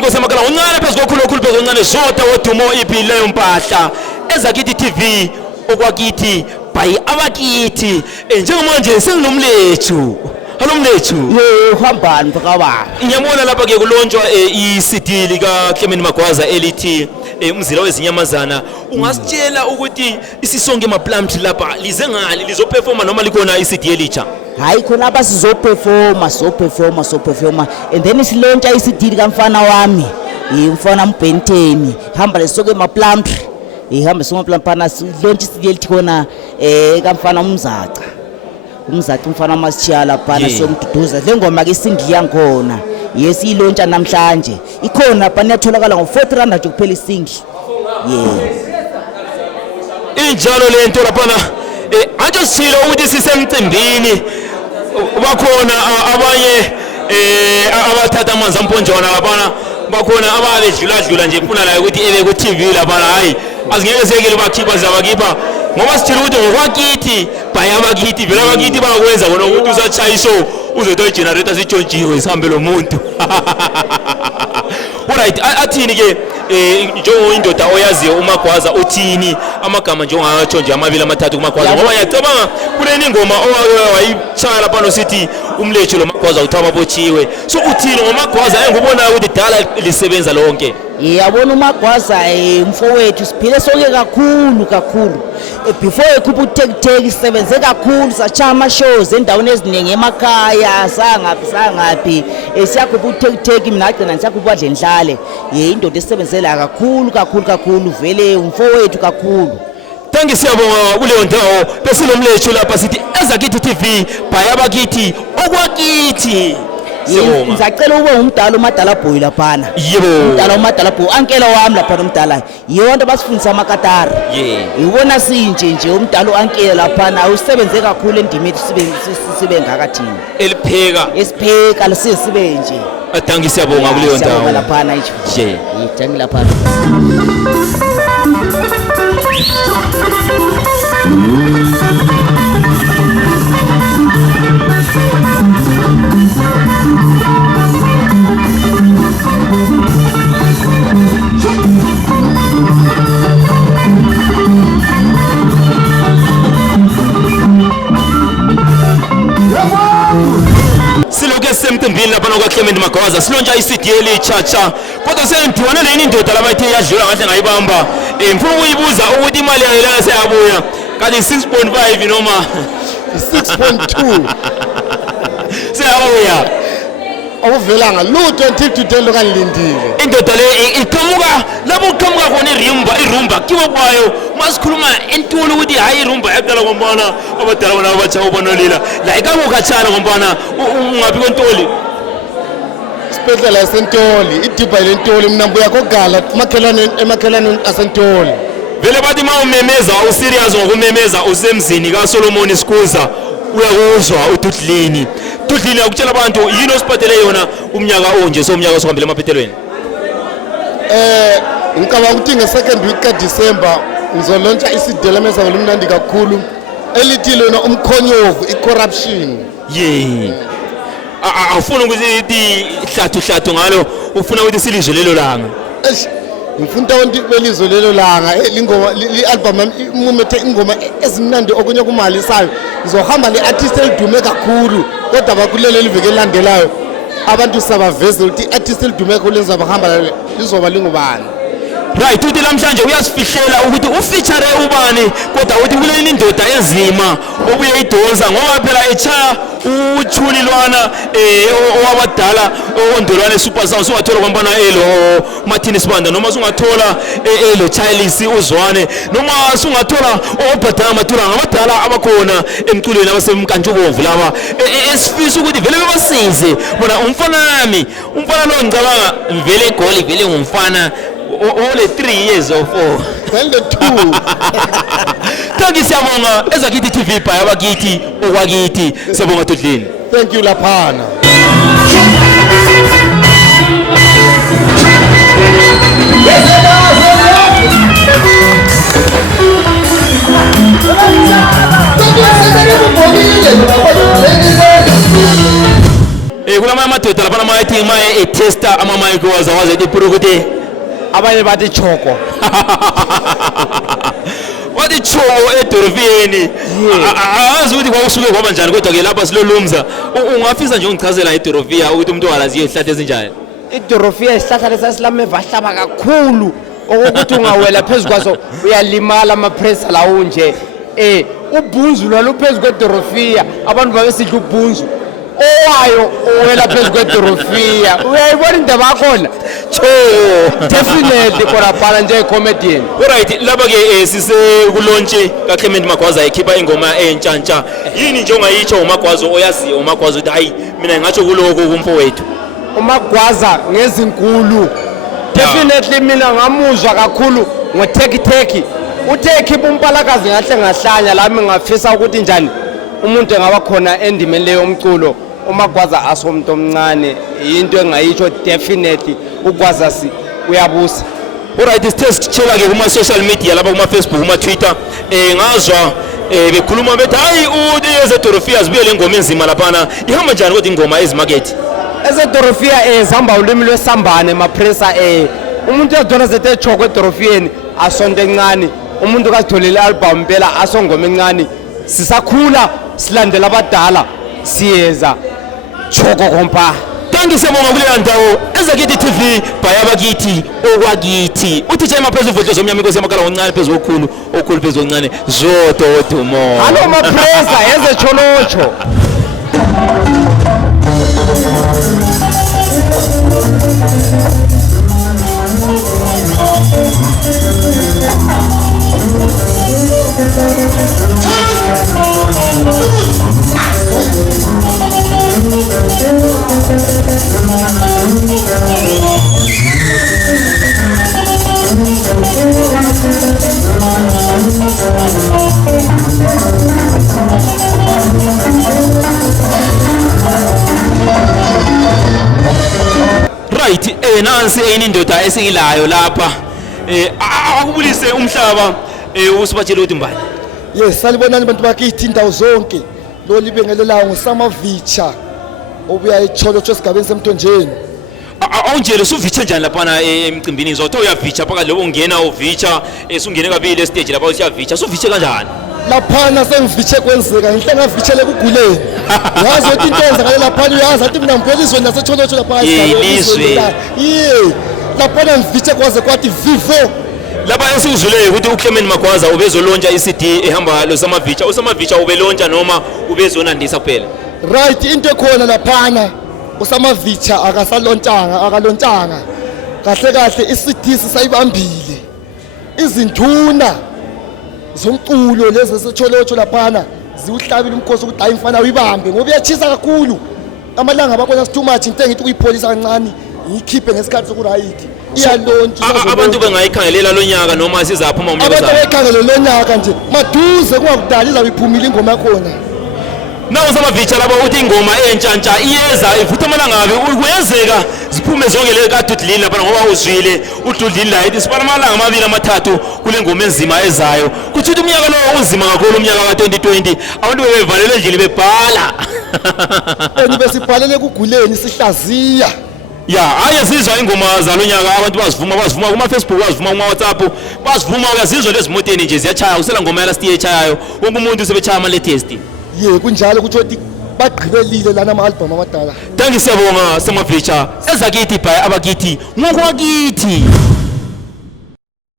inkosi yamakala uncane phezu kokhulu phezu uncane zota wodumo iphi leyo mpahla ezakithi TV okwakithi by abakithi njengamanje senginomlethu halomlethu uhambani mfakababa ngiyabona lapha ke kulonjwa iCD lika Clement Magwaza elithi umzila wezinyamazana ungasitshela ukuthi isisonke emaplant lapha lize ngali lizoperforma noma likhona iCD elitsha hayi khona abasizoperforma so and then silontsha iCD likamfana wami umfana mbhenteni hamba lesonke emaplant ihamba soma plant pana silontsha iCD elithi khona kamfana umzaca umfana masichala phana somduduza le ngoma ke singiya ngona yesiyilontsha namhlanje ikhona phana yatholakala ngo-400 kuphela isingi injalo lento laphana anje silo ukuthi sisemcimbini bakhona abanye abathatha amanzi amponjwana laphana bakhona ababedlula nje ifuna la ukuthi ebe ku TV laphana hayi azingeke sekele bakhipha zabakhipha ngoba sithile ukuthi ngokwakithi bayabakithi vela abakithi bakwenza bona ukuthi usachaya ishow uzothi igenerator sitshontshiwe isihambe lo muntu alright athini ke njengo indoda oyaziyo uMagwaza uthini amagama njengatsho nje amabili amathathu kuMagwaza ngoba ngiyacabanga kuleni ingoma owayichaya lapha nosithi umlethu lo Magwaza uthaba botshiwe so uthini ngoMagwaza engubona ukuthi dala lisebenza lonke yabona uMagwaza umfowethu siphile sonke kakhulu before ekhupha uTech isebenze kakhulu sachama ama-shows endaweni eziningi emakhaya sangaphi siyakhupha uTech mina agcina siyakhupha Dlenhlale indoda esebenzela kakhulu vele umfowethu kakhulu Thank you siyabonga kuleyo ndawo besinomlethu lapha sithi ezakithi TV bayabakithi okwakithi Ngizacela ube umdala umadala boy laphana. Yebo. Umdala umadala boy ankela wami laphana umdala. Yonke basifundisa amakatara. Ubona sinje umdala uankela laphana usebenze kakhulu endimeni sibe ngaka thina. Elipheka. Esipheka lesibe nje. Thank you siyabonga kuleyo ndawo. Siyabonga laphana nje. Thank you laphana. Siloke semtembini lapha nokaClement Magwaza silontsha iCD elichacha kodwa sendiwana leni indoda labathi yadlula kahle ngayibamba mfuna ukuyibuza ukuthi imali yayo la seyabuya kanti 6.5 noma 6.2 seyabuya awuvelanga lutho until today lokalindile indoda le iqhamuka labo uqhamuka khona irumba kibo kwayo masikhuluma entolo ukuthi hayi irumba yaqala ngombana abadala bona abatsha ubonolila la ikakukhatshana ngombana ungapi kwentoli isibhedlela yasentoli idibha lentoli mina mbuya kogala emakhelane asentoli vele bathi mawumemeza userious ngokumemeza usemzini kaSolomon Skuza uyakuzwa uTudlini akutshela abantu yini osiphathele yona umnyaka onje somnyaka osohambele emaphethelweni ngicabanga ukuthi nge-2nd week kaDisemba ngizolontsha isidela meza ngolumnandi kakhulu elithi lona umkhonyovu icorruption awufuna ukuthi hlathu ngalo ufuna ukuthi silizwe lelo langa ngifuna ukuthi belizwe lelo langa lingoma li-album imumethe ingoma ezimnandi okunye kumalisayo ngizohamba le-artist elidume kakhulu kodwa bakulelo liveke elandelayo abantu sabaveze ukuthi i-artist elidume kakhulu lizobahamba lizoba lingubani right uthi namhlanje uyasifihlela ukuthi ufeature ubani kodwa uthi kuleni indoda enzima obuye idonsa ngoba phela echaya uthulilwana owabadala ondolwane super sound ungathola kwambana elo Martin Sibanda noma ungathola elo Charles uzwane noma ungathola obhadala mathula ngabadala abakhona emculweni abasemkantshubovu laba esifisa ukuthi vele bebasize bona umfana lo ngicabanga vele egoli vele ngumfana only 3 years or 4 then the 2 Thank siyabonga ezakithi TV bhaya bakithi okwakithi siyabonga Tudlini thank you laphana kulama madoda lapha amayithi maye etesta amamike wazawaza ipuro ukuthi abanye bathi choko wathi choko edorofiyeni azi ukuthi kwakusuke kwaba njani kodwa ke lapha silolumza ungafisa nje ungichazela idorofiya ukuthi umuntu walaziyo ihlahla ezinjani idorofiya isihlahla lesasilame vahlaba kakhulu okuthi ungawela phezukwaso uyalimala amapressure lawo nje ubhunzu lwaluphezu kwedorofiya abantu babesidla ubhunzu owayo owela phezu kwedorofiya uyayibona indaba yakhona definitely khona phana njengecomedian. Alright, lapha ke sisekulontshe kaClement Magwaza ekhipha ingoma entshantsha yini nje ongayitsho uMagwaza oyaziyo uMagwaza ukuthi hayi mina ngatsho kuloko kumfowethu uMagwaza ngezinkulu definitely mina ngamuzwa kakhulu ngoTeki uthe ekhipha umpalakazi ngahle ngahlanya lami ngafisa ukuthi njani umuntu engaba khona endimeni leyo umculo uMagwaza asomuntu omncane into engayitsho definitely uGwaza si uyabusa. Alright, sithe ke kuma social media lapha kuma Facebook kuma Twitter ngazwa bekhuluma bethi hayi ezedorofiya zibuye lengoma enzima laphana ihamba njani kodwa ingoma ezimarket ezedorofiya zihamba ulimi lwesambane mapressa umuntu uyadona zethe choko edorofiyeni asonto encane umuntu kasitholile album phela asongoma encane sisakhula silandela abadala siyeza choko kompa. Thank you siyabonga kuleya ndawo ezakithi TV bayabakithi okwakithi uthi nje maphezulu vodlo zomnyama inkosi yamakala oncane phezulu okhulu phezulu oncane zodo mo hallo mapressa eze cholocho right nansi eyini indoda esingilayo lapha akubulise umhlaba usibatshela ukuthi mbani. Yes, salibonani bantu bakithi indawo zonke lo libengelelayo nguSamavitsha obuya eCholo esigabeni semthonjeni. Awunjele suvitshe njani laphana emcimbini ngizothe uyavitsha phakathi lobo ungena uvitsha esungene kabili stage lapha usiyavitsha suvitshe kanjani laphana sengivitshe kwenzeka ngihle ngavitshele kuguleni yazi ukuthi into yenzakale laphana uyazi athi mina ngiphelizwe naseCholo lapha laphana ngivitshe kwaze kwathi vivo lapha esizuleke ukuthi uClement Magwaza ubezolontsha iCD ehamba lo uSamavitsha ubelontsha noma ubezonandisa kuphela. Right, into ekhona laphana uSamavitsha akalontanga kahle iCD sisayibambile izinduna zomculo lezi seCholocho laphana ziwuhlabile umkhosi ukuthi hayi mfana uyibambe ngoba iyachisa kakhulu amalanga bakona too much into engithi ukuyipholisa kancane ngikhiphe ngesikhathi sokurayidi iyalontsha abantu bengayikhangelela lonyaka noma sizaphuma umnyaka abantu bekhangele lonyaka nje maduze kungakudala izabiphumile ingoma yakhona. Nawo uSamavitsha lapha uthi ingoma entshantsha iyeza ivutha amalanga kuyenzeka ziphume zonke le kaDudlini lapha ngoba uzwile uDudlini la ithi sibala amalanga amabili amathathu kule ngoma enzima ezayo kuthi umnyaka lo unzima kakhulu umnyaka ka2020 abantu bevalele endlini bebhala besibhalele kuguleni sihlaziya hayi sizwa ingoma zalonyaka abantu bazivuma kuma Facebook bazivuma kuma WhatsApp bazivuma ukazizwa lezimoteni nje ziyachaya usela ngoma yala stiye echayayo wonke umuntu usebechaya ama latest kunjalo ukuthi bagqibelile lana ama-album amadala. Thank you siyabonga Samavitsha ezakithi by abakithi ngokwakithi.